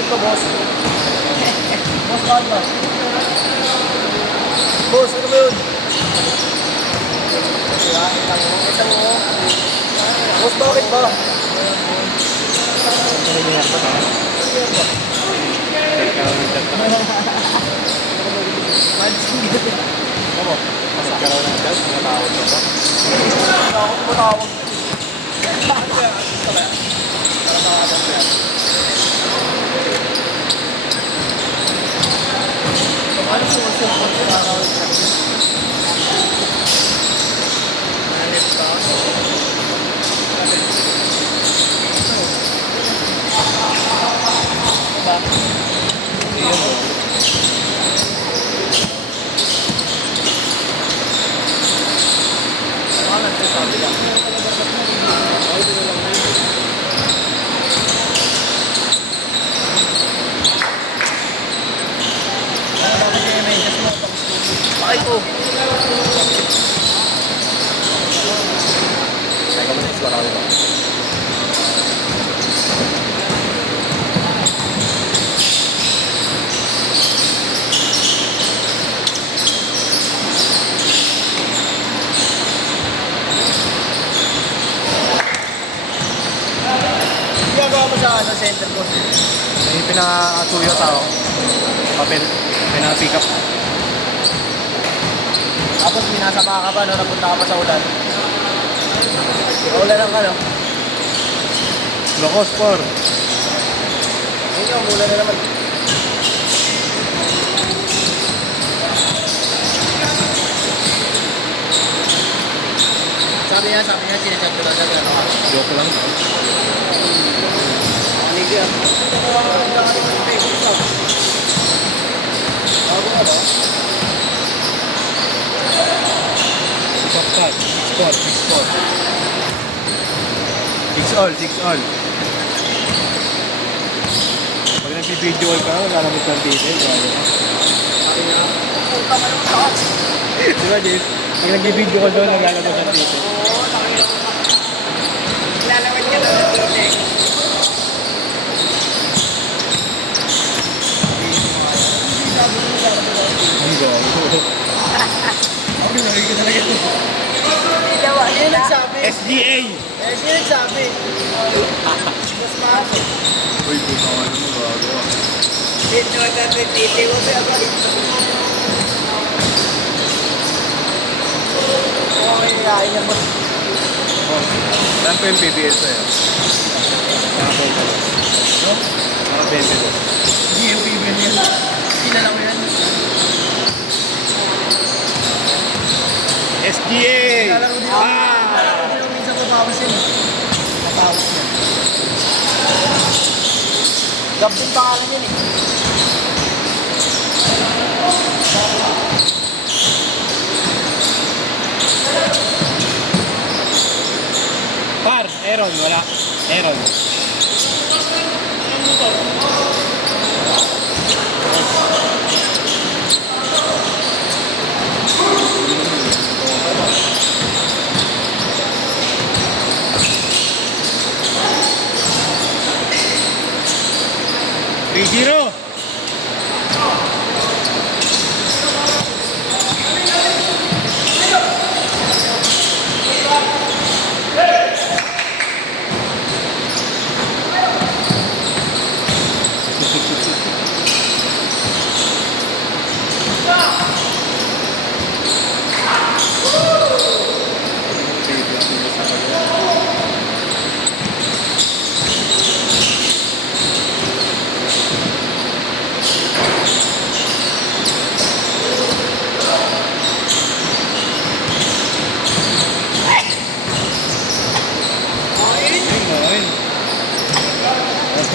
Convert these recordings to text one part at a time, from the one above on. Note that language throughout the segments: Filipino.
Bakit to, boss? Boss, bakit ba? Boss, ano ba yun? Boss, bakit ba? Nagkaroon ng gas, matawag ka ba? Ako tumatawag. Ano sumusupot sa araw? Ay ko. Teka mo na, suwara ko ba? Ginagawa mo sa center ko. May pinakatuyo tao. Papel. Pinapick up. Tapos minasama ka pa, no? Napunta ka pa sa ulan. Ulan lang ka, no? Locos, por. Ayun yung ulan na naman. Sabi niya, sinachat ko lang sa gano'n ka. Joke lang. Hindi yan. Bago ka ba? Shot. 6 all. Pag nag-video call ka, wala naman ng detail. Sabi niya, puta ka yung taas. Diba, James? Pag nag-video call doon, naglalabas ng detail. Oo, nakita ko. Lalawin ka na ng titik. Ang gago. Ako narinig ko talaga ito. Hindi nagsabi. SGA! Hindi nagsabi. Mas maaso. Uy, puta ka naman, gago. Dito na titi ko siya ba? Okay, kaya mo. Oh, saan po yung PBS sa'yo? Nakapenta ko. No? Nakapenta ko. Hindi yung PBL yan. Kilala mo yan. SGA! Kilala mo din. Kilala mo din yung minsan papawas yan. Papawas yan. Gab din pangalan yan eh. Par, Aaron, wala. Aaron. Zero.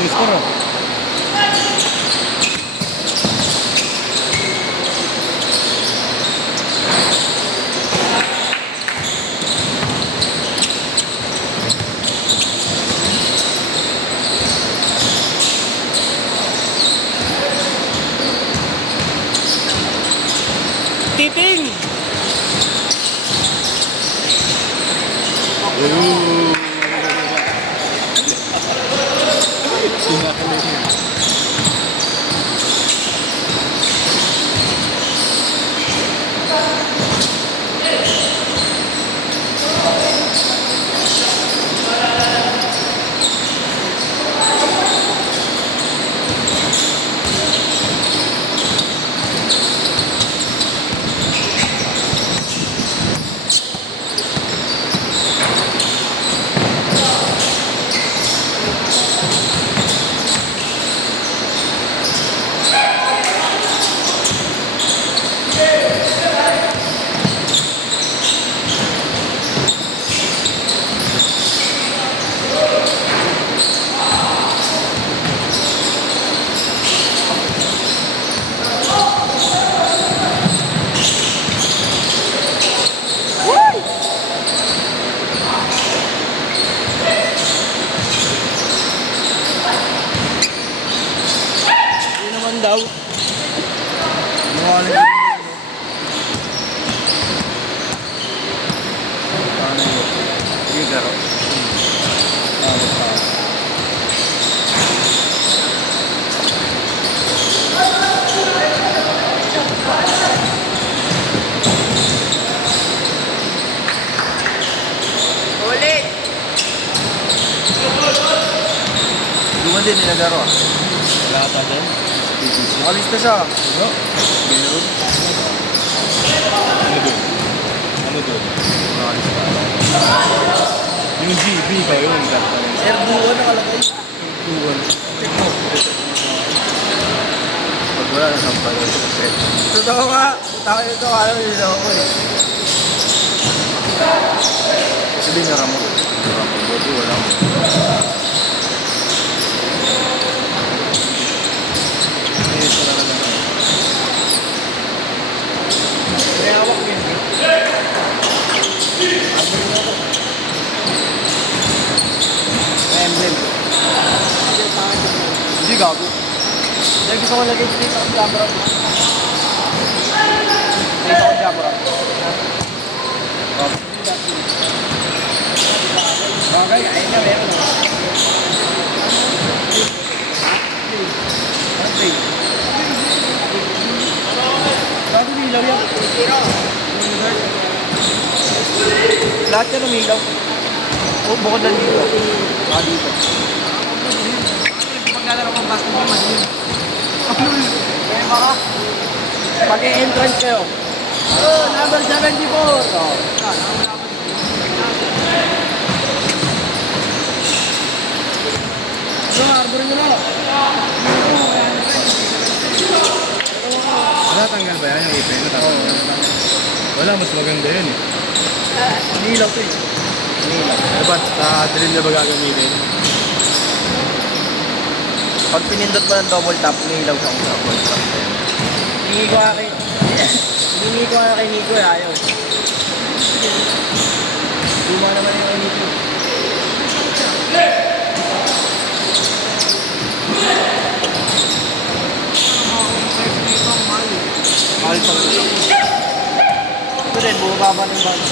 Skoro. Titing! Ooh. daw. Mukha na yun. Paano yun? Sige, garo. Tawag pa. Ulit! Duman din, ninagaro ah. Wala pa din. Nakalis na siya. Ano? Meron. Ano doon? Ano doon? Nakalis na. Yung GB ba yun? Sir, duwan nakalagay. Duwan. Check mo. Pag wala na sampal. Totoo ka. Tayo ito. Alam mo nila ako eh. Sabi nga ramo. Ramo. Buti wala. Ito na lang. May hawak mo yun. Emblem. Hindi gago. Dahil gusto ko lagay dito ang camera mo. Dito ang camera. Bagay, ayun na meron. Bago nilaw yan. Lahat yan umilaw. O, bukod lang dito. Dito. Paglalaro kong basketball, madilim. Kaya baka, pag-e-entrance kayo. Oh, number 74. Oh. So, arbor nyo na. Natanggal ba yan yung ipin? Wala, mas maganda yun eh. Nilaw to eh. Dapat sa drill na ba gagamitin? Pag pinindot mo ng double tap, umiilaw siya kung double tap. Hingi ko kay... Hingi ko kay Nico eh, ayaw. Luma naman yung kay Nico. Mahal pa rin. Ito rin, bumaba ng bago.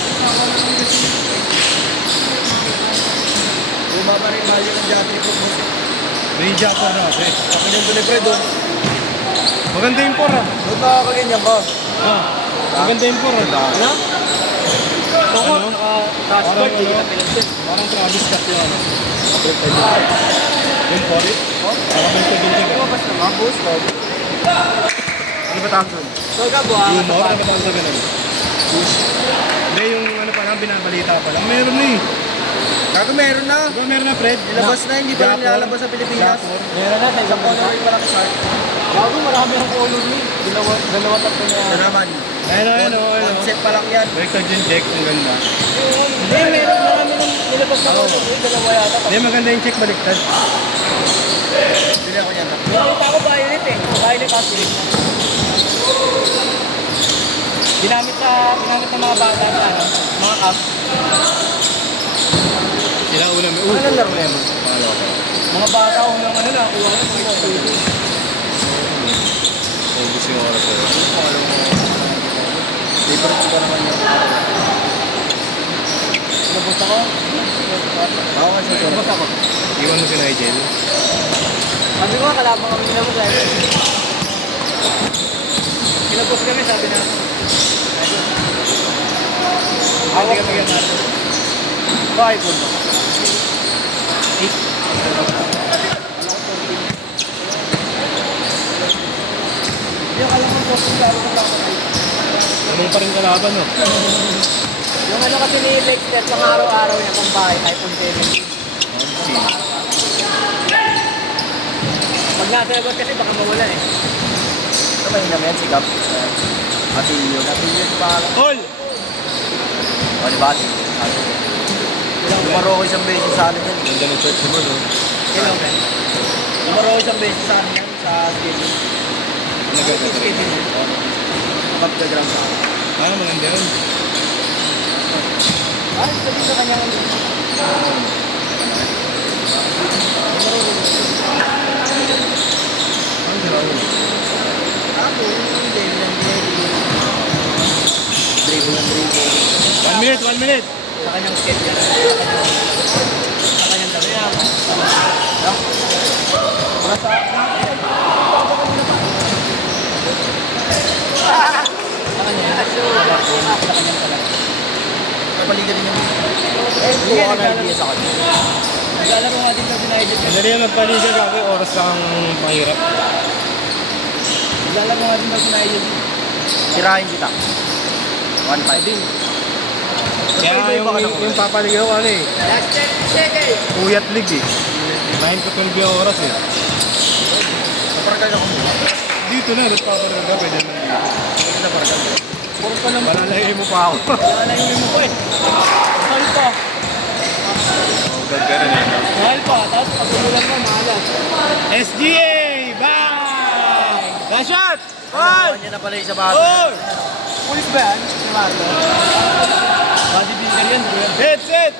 Bumaba rin value ng Jatri ko. May Japon na kasi. Ako yung delivery doon. Maganda yung por ah. Doon nakakaganyan ba? Ah, maganda yung por ah. Ano? Toko, Ano? naka-dashboard, Parang hindi ano? kita pinagsit. Parang Travis Scott yung ano. Yung por eh. Parang bintig-bintig ah. Lumabas na mga boss, no? Ano ba tawag doon? So, gabo, ah. Yung more, dapat ang sa ganun. Hindi, yung ano pa lang, binabalita pa lang. Meron na eh. Gago meron na. Diba meron na, Fred? Nilabas na, hindi pa lang Japon. nilalabas sa Pilipinas. Japon. Meron na, sa isang Color pa lang shark. Bago, marami ang color ni. Dalawa tatlo na. Ito naman. Ayun, ayun, ayun. Concept pa lang yan. Balik tag yung check, ang ganda. Hindi, meron marami nang nilabas na color. Eh, dalawa yata. Hindi, maganda yung check baliktad. Bili ako yan. Nakita ko violet eh. Violet kasi. Ginamit ng mga bata na ano, mga cup. Sila una may Ano lang laro na yan? Mga bata unang ano na, kuha na mga pwede. Ubus yung oras ko. Favorite ko naman yan. Nabos ako. Ako kasi ito. Nabos ako. Iwan mo si Nigel. Sabi ko, kalabang kami nila mo dahil. Kinabos kami, sabi na. Hindi ka magyan. Bakit po ba? 8. Yung alam mo, boss, yung laro ng laro. Anong pa rin kalaban, no? Yung ano kasi ni Lexter, pang araw-araw niya pang bahay, iPhone 17. Pag nasa labas kasi baka mawala eh. Ito may naman yan, si Gab. Atilio. Atilio yung pangalan. Hol! O, di ba? Lumaro ko isang beses sa atin yan. Ganda ng search mo, no? Hello, Ben. Lumaro ko isang beses sa amin yan, sa schedule. Naganda Sa schedule. Pagka-ground sa akin. Ah, maganda yun. Ah, sabi sa kanya nga. Ang gano'n. 1 minute, 1 minute. Sa kanyang skate yan. Sa kanyang dami. Sa kanya yan. Sa kanyang talaga. Kapaligan din yung buka ka na idea sa kanya. Naglalaro nga din sa United. Madali yan magpaliga kasi oras lang ang mahirap. Naglalaro nga din sa United. Sirahin kita. 1-5 din. Kaya yung papaligaw ko ano eh. Puyat league eh. 9 to 12 yung oras eh. Napargal ako muna. Dito na, nagpapaligaw ka, pwede naman dito. Hindi napargal. Puro pa lang. Malalayo mo pa ako. Nalalayunin mo ko eh. Mahal pa. Ganda na eh. Mahal pa. Tapos pag-umulan pa, mahalas. SGA! Bye! Last shot! Ano niya na pala yung sa bago. Oh! Pulis ba yan? Si Marlo? Bodybuilder yan. Hit, set!